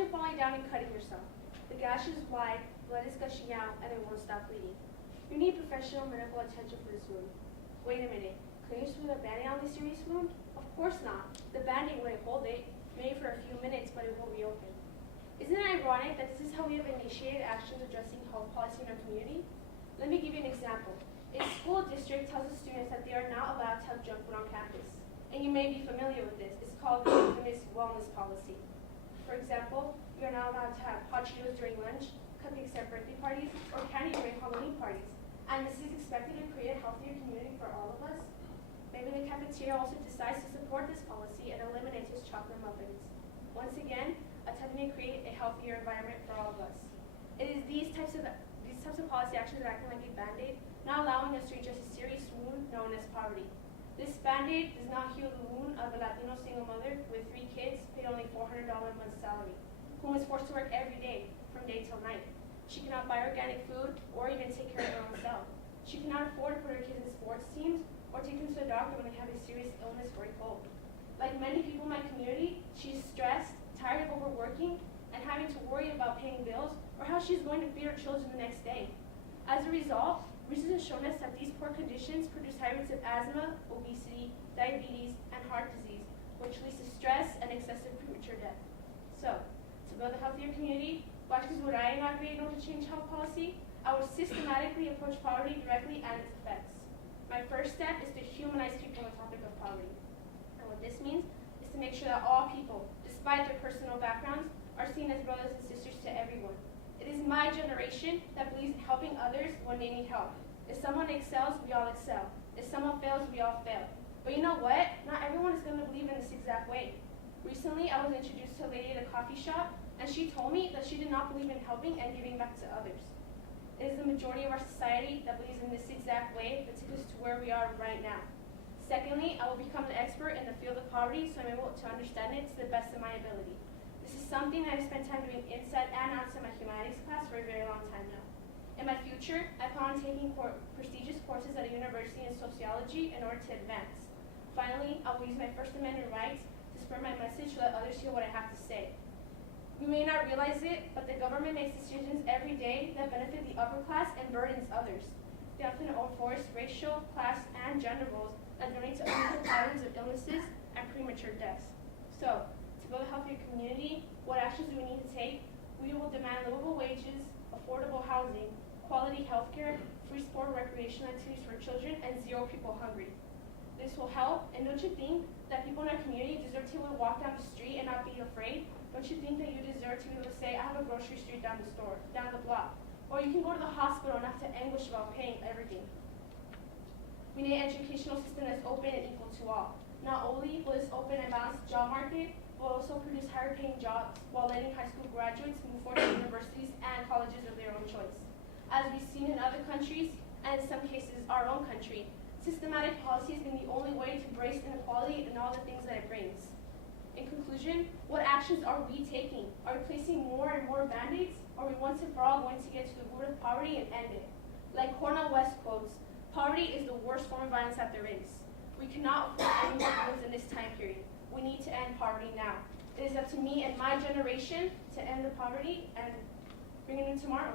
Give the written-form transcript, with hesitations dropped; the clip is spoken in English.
Imagine falling down and cutting yourself. The gash is wide, blood is gushing out, and it won't stop bleeding. You need professional medical attention for this wound. Wait a minute, can you just put a Band-Aid on this serious wound? Of course not. The Band-Aid wouldn't hold it, maybe for a few minutes, but it won't reopen. Isn't it ironic that this is how we have initiated actions addressing health policy in our community? Let me give you an example. A school district tells the students that they are not allowed to have junk food on campus. And you may be familiar with this. It's called the infamous wellness policy. For example, you are not allowed to have hot Cheetos during lunch, cupcakes at birthday parties, or candy during Halloween parties. And this is expected to create a healthier community for all of us. Maybe the cafeteria also decides to support this policy and eliminates its chocolate muffins. Once again, attempting to create a healthier environment for all of us. It is these types of policy actions that acting like a Band-Aid, not allowing us to address a serious wound known as poverty. This Band-Aid does not heal the wound of a Latino single mother with 3 kids paid only $400 a month salary, whom is forced to work every day, from day till night. She cannot buy organic food or even take care of her own self. She cannot afford to put her kids in sports teams or take them to the doctor when they have a serious illness or a cold. Like many people in my community, she is stressed, tired of overworking, and having to worry about paying bills or how she's going to feed her children the next day. As a result, research has shown us that these poor conditions produce high rates of asthma, obesity, diabetes, and heart disease, which leads to stress and excessive premature death. So, to build a healthier community, what actions would I inaugurate in order to change health policy? I would systematically approach poverty directly and its effects. My first step is to humanize people on the topic of poverty. And what this means is to make sure that all people, despite their personal backgrounds, are seen as brothers and sisters to everyone. It is my generation that believes in helping others when they need help. If someone excels, we all excel. If someone fails, we all fail. But you know what? Not everyone is going to believe in this exact way. Recently, I was introduced to a lady at a coffee shop, and she told me that she did not believe in helping and giving back to others. It is the majority of our society that believes in this exact way that took us to where we are right now. Secondly, I will become an expert in the field of poverty so I'm able to understand it to the best of my ability. This is something I've spent time doing inside and outside my humanities class for a very long time now. In my future, I plan on taking prestigious courses at a university in sociology in order to advance. Finally, I will use my First Amendment rights to spread my message so that others hear what I have to say. We may not realize it, but the government makes decisions every day that benefit the upper class and burdens others. They often enforce racial, class, and gender roles that donate to unequal patterns of illnesses and premature deaths. So, to build a healthier community, what actions do we need to take? We will demand livable wages, affordable housing, quality healthcare, free sport and recreation activities for children, and zero people hungry. This will help, and don't you think that people in our community deserve to be able to walk down the street and not be afraid? Don't you think that you deserve to be able to say, I have a grocery street down the block? Or you can go to the hospital and not have to anguish about paying everything. We need an educational system that's open and equal to all. Not only will this open and balanced job market, but will also produce higher paying jobs while letting high school graduates move forward to universities and colleges of their own choice. As we've seen in other countries, and in some cases our own country, systematic policy has been the only way to embrace inequality and all the things that it brings. In conclusion, what actions are we taking? Are we placing more and more Band-Aids? Or are we once and for all going to get to the root of poverty and end it? Like Cornel West quotes, poverty is the worst form of violence that there is. We cannot afford any more wounds in this time period. We need to end poverty now. It is up to me and my generation to end the poverty and bring it in tomorrow.